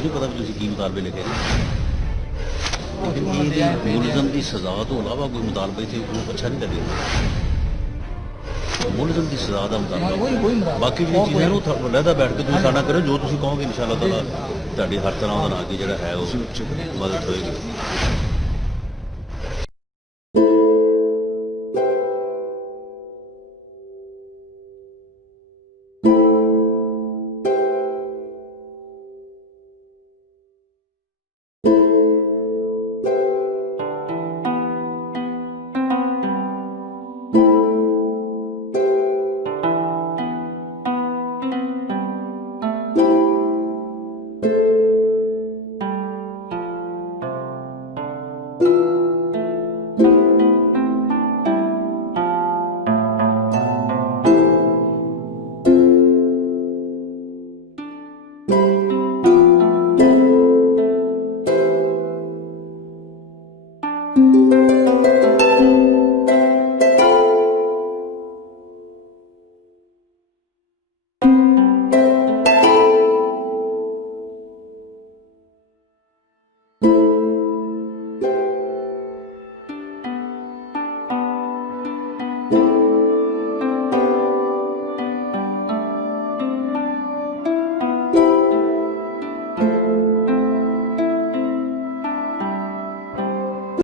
तो नहीं पता भी तुसीं की मुतालबे लिखे लेकिन ये मुलजम की सज़ा तो इलावा कोई मुतालबे से वो अच्छा नहीं लगेगा मुलजम की सज़ा का मुतालबा बाकी जो चीज़ें वो लहदा बैठ के तुम साढ़ा करो जो तुम कहोगे इंशाअल्लाह ताला ਤੁਹਾਡੀ हर तरह का ना की जोड़ा है वो मदद होएगी।